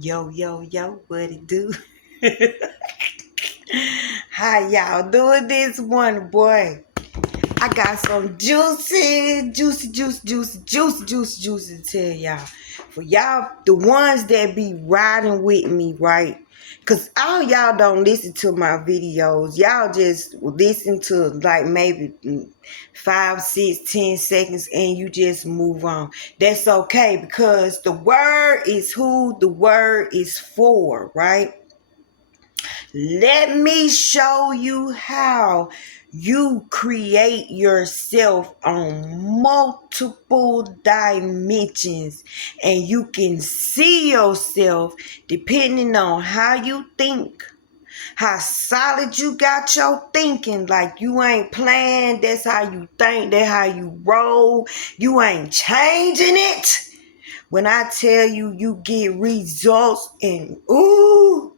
Yo, yo, yo, what it do? How y'all doing this morning, boy? I got some juicy to tell y'all. For y'all, the ones that be riding with me, right? Cause all y'all don't listen to my videos. Y'all just listen to like maybe 5, 6, 10 seconds and you just move on. That's okay because the word is who the word is for, right? Let me show you how you create yourself on multiple dimensions and you can see yourself depending on how you think, how solid you got your thinking. Like you ain't playing, that's how you think, that's how you roll. You ain't changing it. When I tell you, you get results and ooh,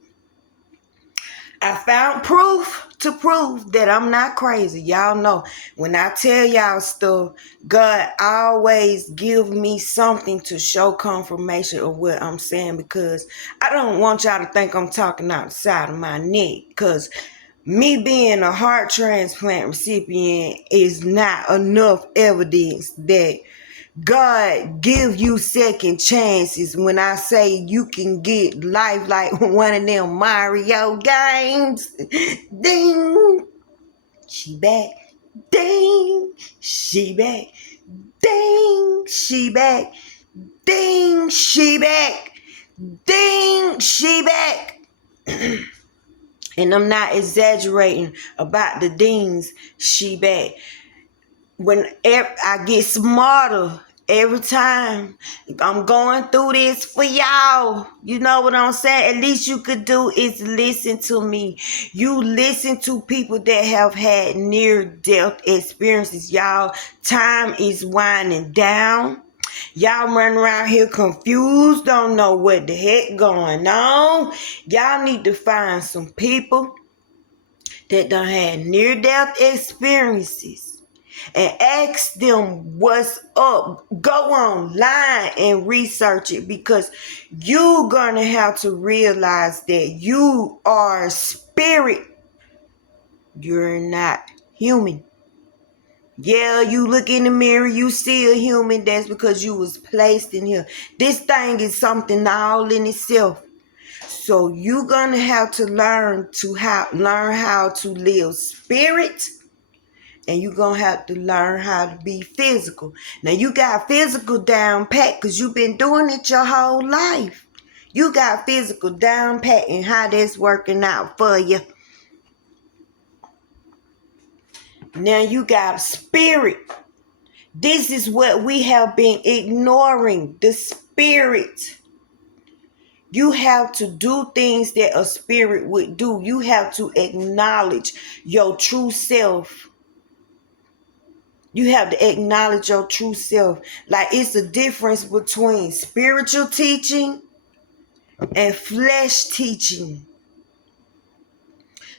I found proof to prove that I'm not crazy. Y'all know when I tell y'all stuff, God always give me something to show confirmation of what I'm saying, because I don't want y'all to think I'm talking out the side of my neck, because me being a heart transplant recipient is not enough evidence that God give you second chances. When I say you can get life like one of them Mario games. Ding, she back. Ding, she back. Ding, she back. Ding, she back. Ding, she back. And I'm not exaggerating about the dings, she back. When I get smarter every time I'm going through this for y'all. You know what I'm saying? At least you could do is listen to me. You listen to people that have had near-death experiences. Y'all, time is winding down. Y'all running around here confused, don't know what the heck going on. Y'all need to find some people that done had near-death experiences and ask them what's up. Go online and research it, because you're gonna have to realize that you are spirit. You're not human. Yeah, you look in the mirror, you see a human. That's because you was placed in here. This thing is something all in itself. So you're gonna have to learn how to live spirit, and you're going to have to learn how to be physical. Now, you got physical down pat because you've been doing it your whole life. You got physical down pat and how that's working out for you. Now, you got spirit. This is what we have been ignoring, the spirit. You have to do things that a spirit would do. You have to acknowledge your true self. You have to acknowledge your true self. Like, it's a difference between spiritual teaching and flesh teaching.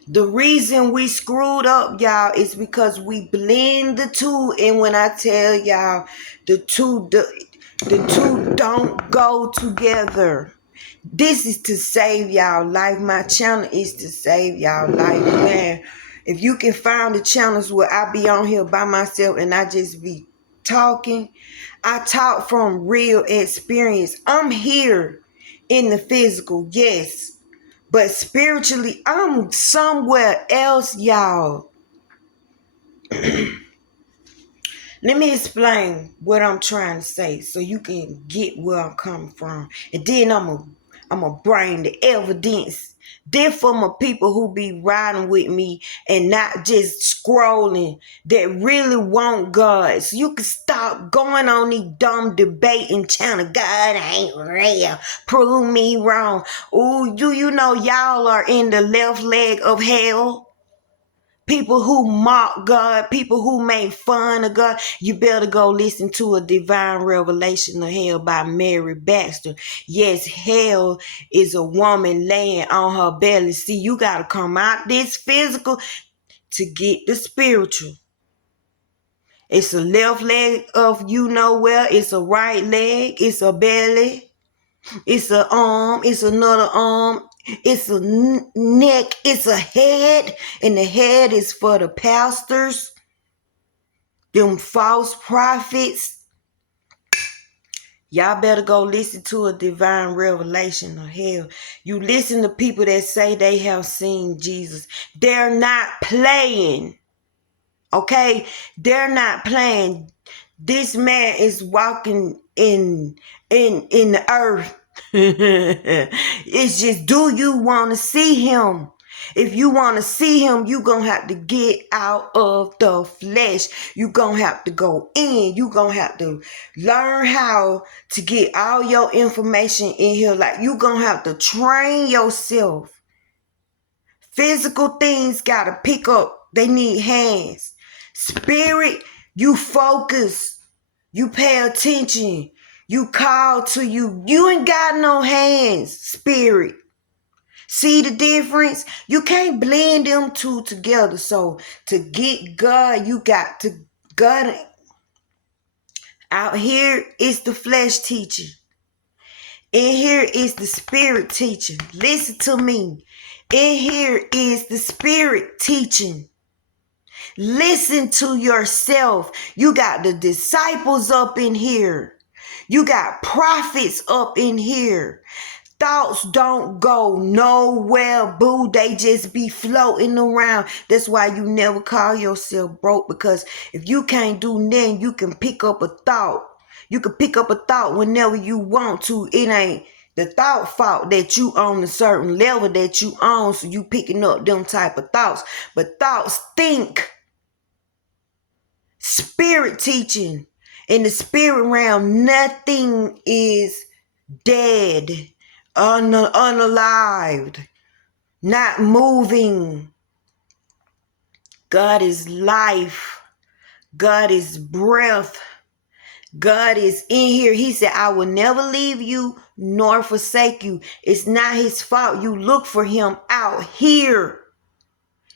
The reason we screwed up, y'all, is because we blend the two. And when I tell y'all, the two don't go together. This is to save y'all life. My channel is to save y'all life, man. If you can find the channels where I be on here by myself and I just be talking, I talk from real experience. I'm here in the physical, yes, but spiritually, I'm somewhere else, y'all. Let me explain what I'm trying to say so you can get where I'm coming from. And then I'm gonna bring the evidence. Then for my people who be riding with me and not just scrolling, that really want God. So you can stop going on these dumb debating channel. God ain't real. Prove me wrong. Ooh, do you know y'all are in the left leg of hell? People who mock God, people who make fun of God, you better go listen to A Divine Revelation of Hell by Mary Baxter. Yes, hell is a woman laying on her belly. See, you got to come out this physical to get the spiritual. It's a left leg of you know where, it's a right leg, it's a belly. It's an arm. It's another arm. It's a neck. It's a head. And the head is for the pastors, them false prophets. Y'all better go listen to a divine revelation of hell. You listen to people that say they have seen Jesus. They're not playing. Okay? They're not playing. This man is walking in the earth. It's just, do you want to see him? If you want to see him, you gonna have to get out of the flesh. You gonna have to go in. You gonna have to learn how to get all your information in here. Like, you gonna have to train yourself. Physical things gotta pick up. They need hands. Spirit, you focus. You pay attention. You call to you. You ain't got no hands, spirit. See the difference? You can't blend them two together. So to get God, you got to God. Out here is the flesh teaching. In here is the spirit teaching. Listen to me. In here is the spirit teaching. Listen to yourself. You got the disciples up in here. You got prophets up in here. Thoughts don't go nowhere, boo. They just be floating around. That's why you never call yourself broke, because if you can't do nothing, you can pick up a thought. You can pick up a thought whenever you want to. It ain't the thought fault that you on a certain level that you on, so you picking up them type of thoughts. But thoughts think. Spirit teaching. In the spirit realm, nothing is dead, unalived, not moving. God is life. God is breath. God is in here. He said, I will never leave you nor forsake you. It's not his fault. You look for him out here.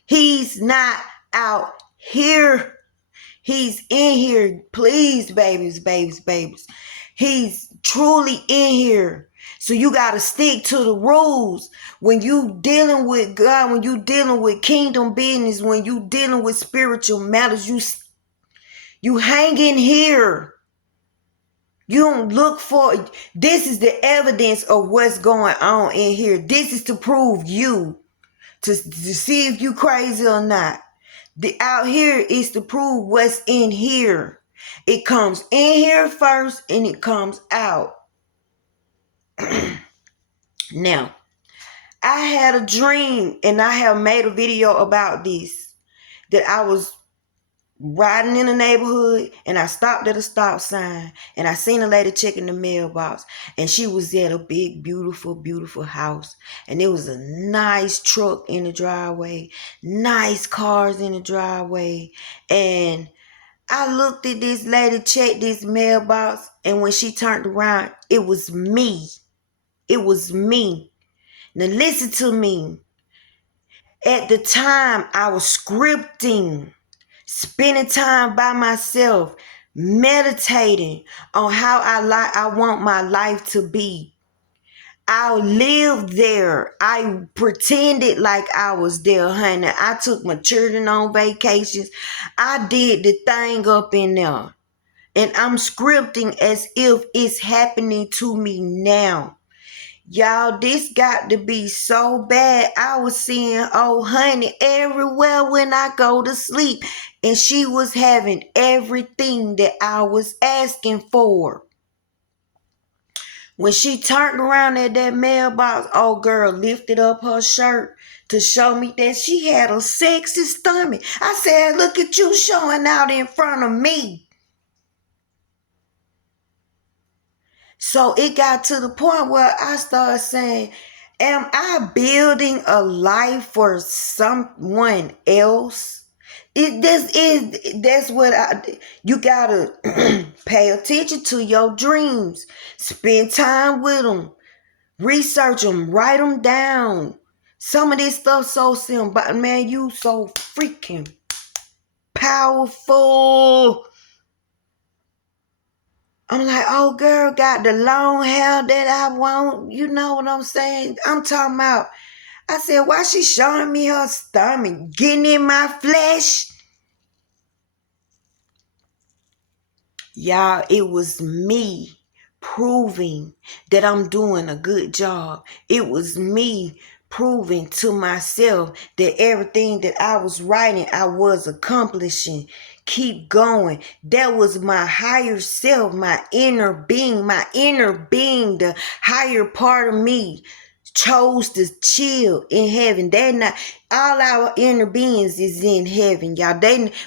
He's not out here. He's in here. Please, babies. He's truly in here. So you got to stick to the rules. When you dealing with God, when you dealing with kingdom business, when you dealing with spiritual matters, you hang in here. You don't look for, this is the evidence of what's going on in here. This is to prove you, to see if you crazy or not. The out here is to prove what's in here. It comes in here first and it comes out. Now, I had a dream, and I have made a video about this, that I was riding in the neighborhood and I stopped at a stop sign and I seen a lady checking the mailbox, and she was at a big, beautiful house, and there was a nice truck in the driveway, nice cars in the driveway. And I looked at this lady check this mailbox, and when she turned around, it was me. It was me. Now listen to me. At the time, I was scripting, spending time by myself, meditating on how I want my life to be. I lived there. I pretended like I was there, honey. I took my children on vacations. I did the thing up in there. And I'm scripting as if it's happening to me now. Y'all, this got to be so bad. I was seeing old honey everywhere when I go to sleep. And she was having everything that I was asking for. When she turned around at that mailbox, old girl lifted up her shirt to show me that she had a sexy stomach. I said, look at you showing out in front of me. So it got to the point where I started saying, am I building a life for someone else? That's what you gotta pay attention to your dreams. Spend time with them. Research them. Write them down. Some of this stuff so simple, but man, you so freaking powerful. I'm like, oh, girl got the long hair that I want. You know what I'm saying? I'm talking about, I said, why she showing me her stomach, getting in my flesh? Y'all, it was me proving that I'm doing a good job. It was me proving to myself that everything that I was writing, I was accomplishing. Keep going. That was my higher self, my inner being, the higher part of me chose to chill in heaven. They're not, all our inner beings is in heaven, y'all.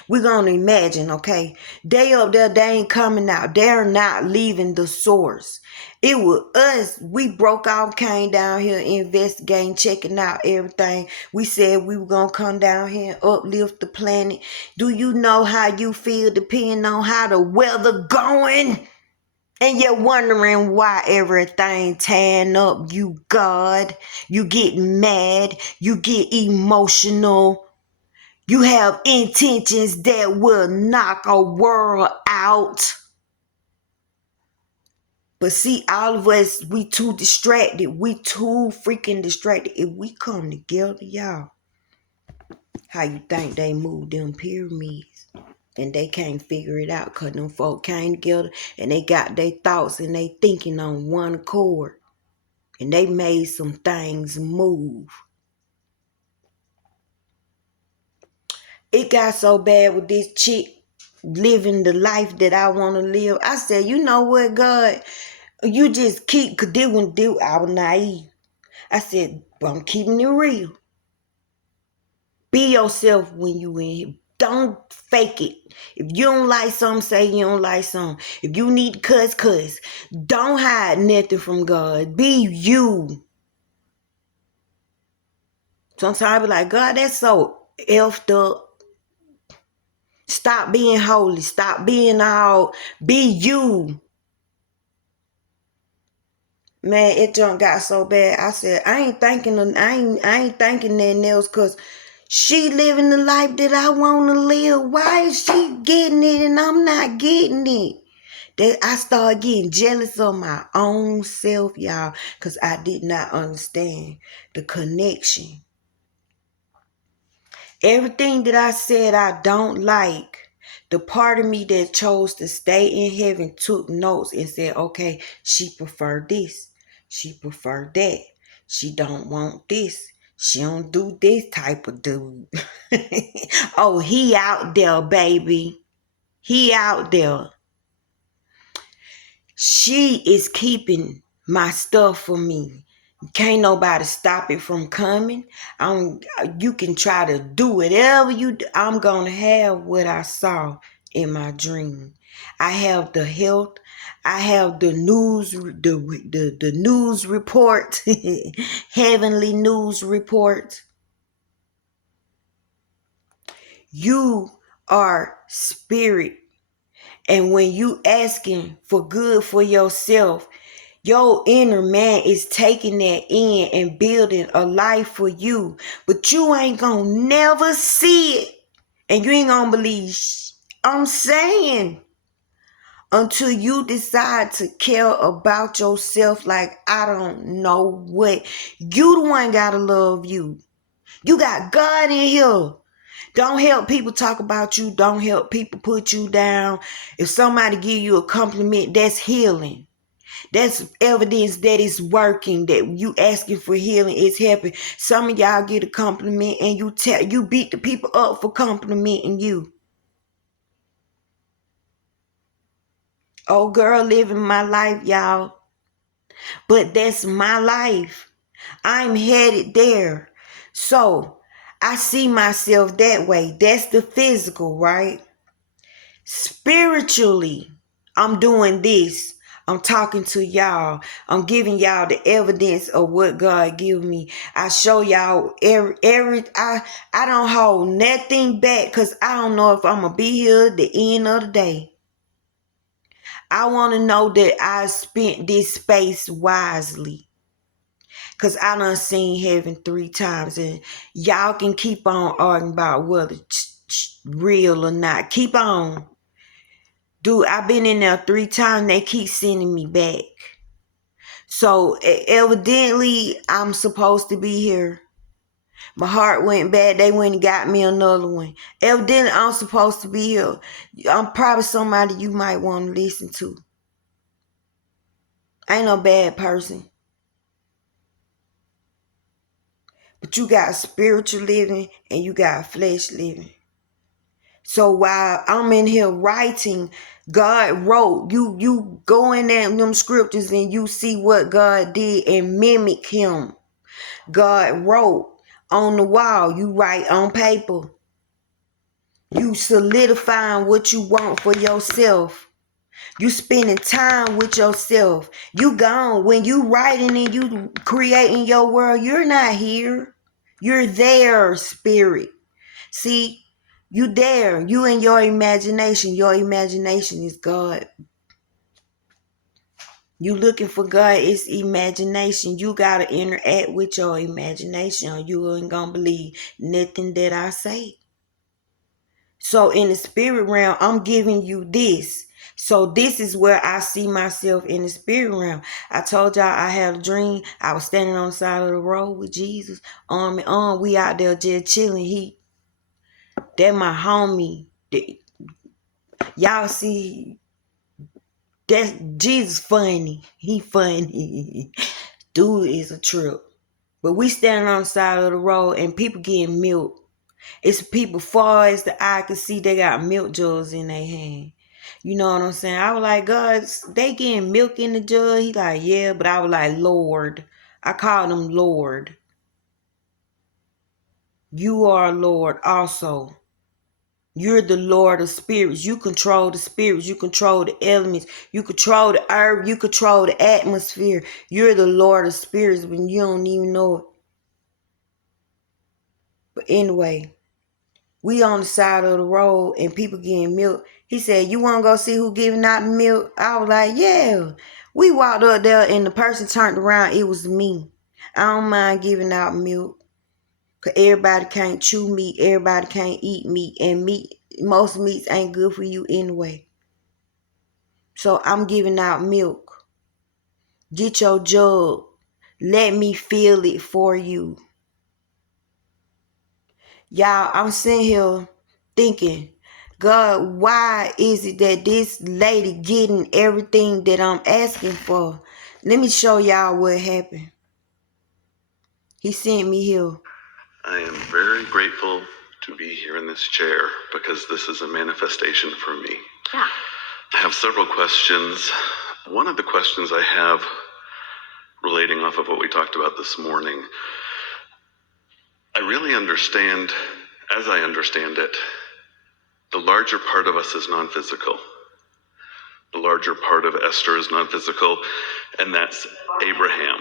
We're gonna imagine, okay? They up there, they ain't coming out. They're not leaving the source. It was us. We broke out, came down here, investigating, checking out everything. We said we were gonna come down here and uplift the planet. Do you know how you feel depending on how the weather going? And you're wondering why everything tan up, you God. You get mad. You get emotional. You have intentions that will knock a world out. But see, all of us, we too distracted. We too freaking distracted. If we come together, y'all, how you think they move them pyramids? And they can't figure it out because them folk came together and they got their thoughts and they thinking on one accord. And they made some things move. It got so bad with this chick living the life that I want to live. I said, you know what, God? You just keep, cause they wouldn't do, I was naive. I said, but I'm keeping it real. Be yourself when you in here. Don't fake it. If you don't like something, say you don't like something. If you need to cuss. Don't hide nothing from God. Be you. Sometimes I be like, God, that's so effed up. Stop being holy. Stop being all. Be you. Man, it done got so bad. I said, I ain't thinking nothing else, cause she living the life that I want to live. Why is she getting it and I'm not getting it? That I started getting jealous of my own self, y'all, cause I did not understand the connection. Everything that I said I don't like, the part of me that chose to stay in heaven took notes and said, okay, she preferred this. She preferred that. She don't want this. She don't do this type of dude. Oh, he out there, baby. He out there. She is keeping my stuff for me. Can't nobody stop it from coming. You can try to do whatever you do. I'm going to have what I saw in my dream. I have the health. I have the news, the news report, heavenly news report. You are spirit. And when you asking for good for yourself, your inner man is taking that in and building a life for you. But you ain't gonna never see it. And you ain't gonna believe I'm saying until you decide to care about yourself like I don't know what. You the one gotta love you. You got God in here. Don't help people talk about you. Don't help people put you down. If somebody give you a compliment, that's healing. That's evidence that it's working, that you asking for healing is helping. Some of y'all get a compliment and you beat the people up for complimenting you. Oh, girl, living my life, y'all. But that's my life. I'm headed there. So I see myself that way. That's the physical, right? Spiritually, I'm doing this. I'm talking to y'all. I'm giving y'all the evidence of what God give me. I show y'all I don't hold nothing back because I don't know if I'm going to be here at the end of the day. I want to know that I spent this space wisely. Because I done seen heaven 3 times. And y'all can keep on arguing about whether it's real or not. Keep on. Dude, I've been in there 3 times. They keep sending me back. So evidently, I'm supposed to be here. My heart went bad. They went and got me another one. Evidently, I'm supposed to be here. I'm probably somebody you might want to listen to. I ain't no bad person. But you got spiritual living and you got flesh living. So while I'm in here writing, God wrote. You go in there in them scriptures and you see what God did and mimic him. God wrote on the wall. You write on paper. You solidifying what you want for yourself. You spending time with yourself. You gone. When you writing and you creating your world, you're not here. You're there, spirit. See, you there. You in your imagination. Your imagination is God. You looking for God, it's imagination. You got to interact with your imagination or you ain't going to believe nothing that I say. So in the spirit realm, I'm giving you this. So this is where I see myself in the spirit realm. I told y'all I had a dream. I was standing on the side of the road with Jesus. Arm in arm. We out there just chilling. That my homie. Y'all see, that's Jesus funny. He funny. Dude is a trip. But we standing on the side of the road and people getting milk. It's people far as the eye can see, they got milk jugs in their hand. You know what I'm saying? I was like, God, they getting milk in the jug? He like, yeah, but I was like, Lord. I called him Lord. You are Lord also. You're the Lord of spirits. You control the spirits. You control the elements. You control the earth. You control the atmosphere. You're the Lord of spirits when you don't even know it. But anyway, we on the side of the road and people getting milk. He said, you want to go see who giving out the milk? I was like, yeah. We walked up there and the person turned around. It was me. I don't mind giving out milk. Because everybody can't chew meat. Everybody can't eat meat. And most meats ain't good for you anyway. So I'm giving out milk. Get your jug. Let me fill it for you. Y'all, I'm sitting here thinking, God, why is it that this lady getting everything that I'm asking for? Let me show y'all what happened. He sent me here. I am very grateful to be here in this chair because this is a manifestation for me. Yeah. I have several questions. One of the questions I have, relating off of what we talked about this morning, I really understand, as I understand it, the larger part of us is non-physical. The larger part of Esther is non-physical, and that's Abraham,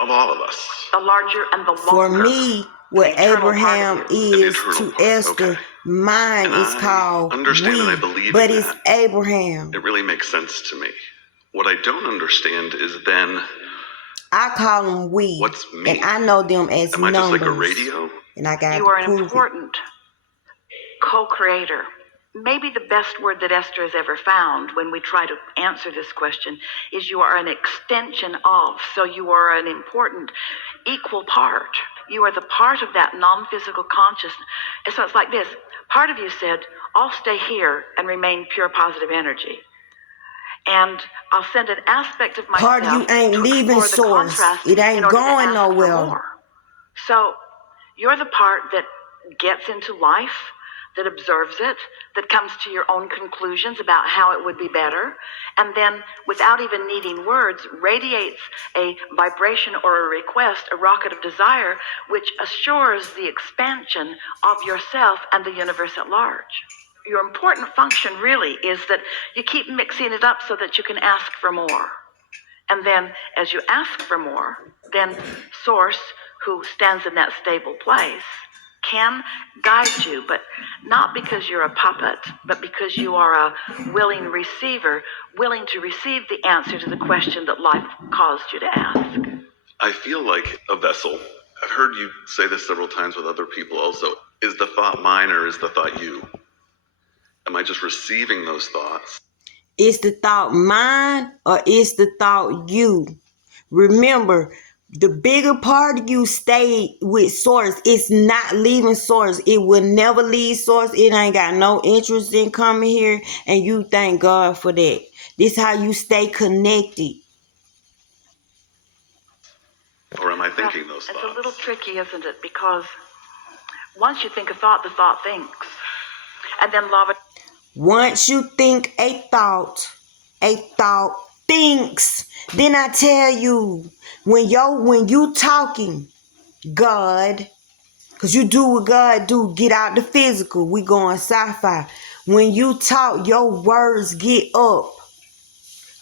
of all of us. The larger and the longer. For me, what Abraham is to Esther, okay. mine And is called understand we, and I believe but in it's that. Abraham. It really makes sense to me. What I don't understand is then, I call them we, what's me? and I know them as Am numbers. I just like a radio? And I got you to are an prove important co-creator. Maybe the best word that Esther has ever found when we try to answer this question is you are an extension of. So you are an important equal part. You are the part of that non-physical consciousness. And so it's like this. Part of you said, I'll stay here and remain pure positive energy. And I'll send an aspect of myself part of you ain't to leaving explore the source. contrast It ain't in order to going ask for nowhere. more. So you're the part that gets into life, that observes it, that comes to your own conclusions about how it would be better, and then, without even needing words, radiates a vibration or a request, a rocket of desire, which assures the expansion of yourself and the universe at large. Your important function really is that you keep mixing it up so that you can ask for more. And then, as you ask for more, then Source, who stands in that stable place, can guide you, but not because you're a puppet, but because you are a willing receiver, willing to receive the answer to the question that life caused you to ask. I feel like a vessel. I've heard you say this several times with other people also. Is the thought mine or is the thought you? Am I just receiving those thoughts? Is the thought mine or is the thought you? Remember, the bigger part of you stay with source. It's not leaving source. It will never leave source. It ain't got no interest in coming here. And you thank God for that. This how you stay connected. Or am I thinking those thoughts? It's a little tricky, isn't it? Because once you think a thought, the thought thinks. And then lava. Once you think a thought thinks. Then I tell you, when you talking, God, because you do what God do, get out the physical. We going sci-fi. When you talk, your words get up.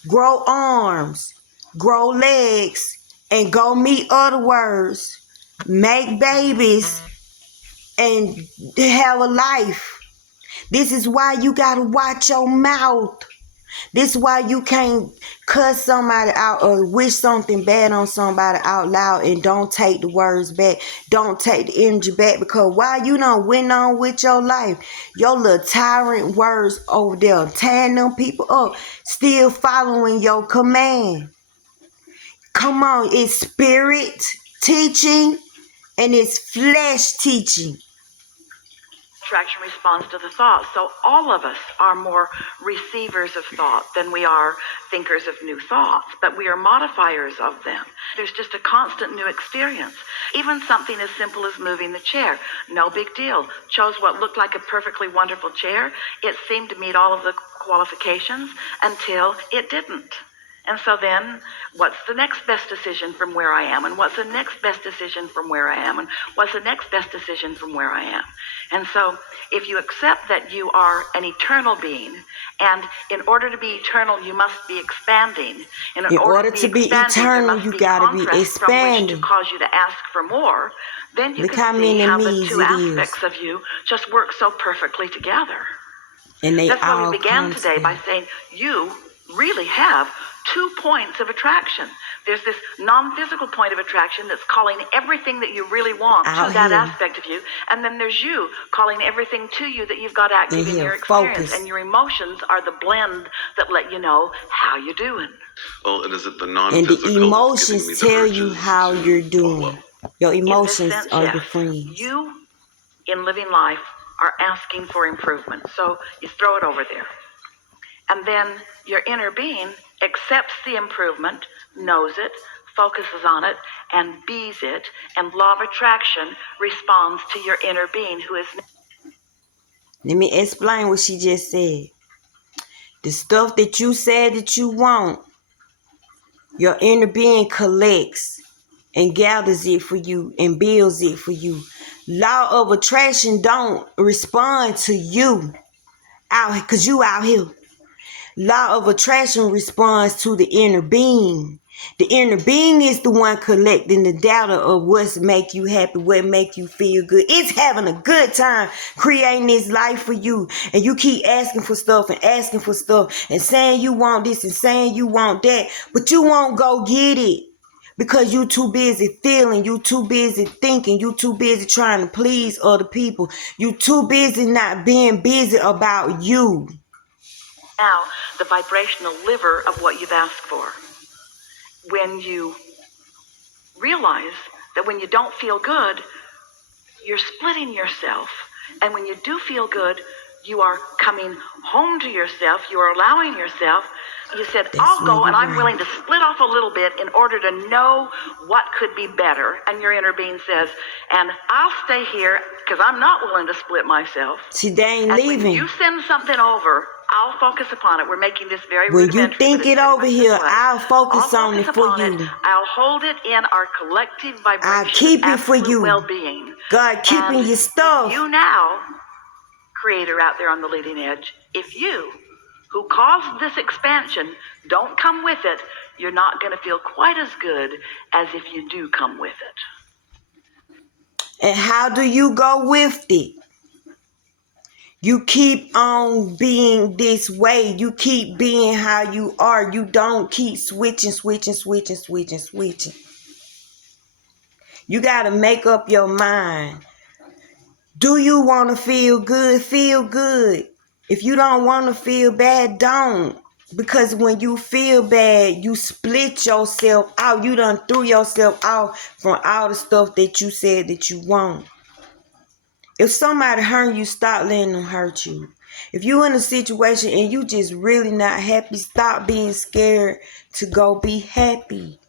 Grow arms, grow legs, and go meet other words. Make babies and have a life. This is why you gotta watch your mouth. This is why you can't cuss somebody out or wish something bad on somebody out loud and don't take the words back. Don't take the energy back, because while you done went on with your life, your little tyrant words over there tearing them people up, still following your command. Come on, it's spirit teaching and it's flesh teaching. Attraction responds to the thought. So all of us are more receivers of thought than we are thinkers of new thoughts, but we are modifiers of them. There's just a constant new experience. Even something as simple as moving the chair. No big deal. Chose what looked like a perfectly wonderful chair. It seemed to meet all of the qualifications until it didn't. And so then, what's the next best decision from where I am? And what's the next best decision from where I am? And what's the next best decision from where I am? And so, if you accept that you are an eternal being, and in order to be eternal, you must be expanding. And in order to be eternal, you gotta be expanding. From which to cause you to ask for more, then you can see how the two aspects of you just work so perfectly together. And that's why we began today by saying you really have 2 points of attraction. There's this non-physical point of attraction that's calling everything that you really want to that aspect of you. And then there's you calling everything to you that you've got active in your experience. Focus. And your emotions are the blend that let you know how you're doing. Well, and is it the non-physical? And the emotions tell you how you're doing. Your emotions are the friends. You, in living life, are asking for improvement. So you throw it over there. And then your inner being accepts the improvement, knows it, focuses on it, and bees it, and law of attraction responds to your inner being, who is... Let me explain what she just said. The stuff that you said that you want, your inner being collects and gathers it for you and builds it for you. Law of attraction don't respond to you out because you out here. Law of attraction responds to the inner being. The inner being is the one collecting the data of what's make you happy, what make you feel good. It's having a good time creating this life for you. And you keep asking for stuff and saying you want this and saying you want that, but you won't go get it because you too busy feeling, you too busy thinking, you too busy trying to please other people. You too busy not being busy about you. Now, the vibrational liver of what you've asked for. When you realize that when you don't feel good, you're splitting yourself. And when you do feel good, you are coming home to yourself. You are allowing yourself. You said, I'll go and I'm willing to split off a little bit in order to know what could be better. And your inner being says, and I'll stay here because I'm not willing to split myself. See, they ain't and leaving. When you send something over, I'll focus upon it. We're making this very rudimentary. When you think it over here, I'll focus on it for you. I'll hold it in our collective vibration. I'll keep it for you. Well-being. God keeping your stuff. You now, creator out there on the leading edge, if you, who caused this expansion, don't come with it, you're not going to feel quite as good as if you do come with it. And how do you go with it? You keep on being this way. You keep being how you are. You don't keep switching. You got to make up your mind. Do you want to feel good? Feel good. If you don't want to feel bad, don't. Because when you feel bad, you split yourself out. You done threw yourself out from all the stuff that you said that you want. If somebody hurt you, stop letting them hurt you. If you in a situation and you just really not happy, stop being scared to go be happy.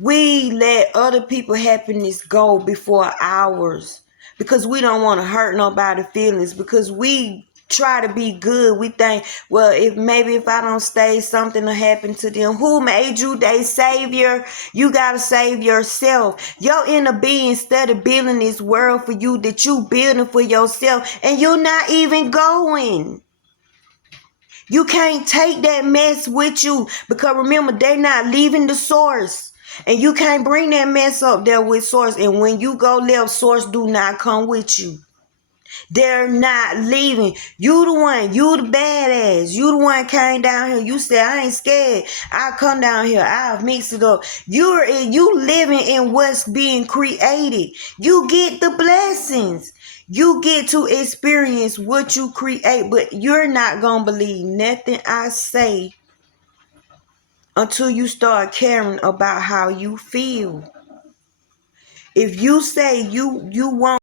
We let other people's happiness go before ours because we don't want to hurt nobody's feelings, because we try to be good. We think, well, if I don't stay, something will happen to them. Who made you their savior? You gotta save yourself. Your inner being, instead of building this world for you, that you building for yourself, and you're not even going. You can't take that mess with you, because remember, they're not leaving the source. And you can't bring that mess up there with source. And when you go left, source do not come with you. They're not leaving. You the one. You the badass. You the one came down here. You said, I ain't scared. I'll come down here. I'll mix it up. You living in what's being created. You get the blessings. You get to experience what you create. But you're not going to believe nothing I say until you start caring about how you feel. If you say you want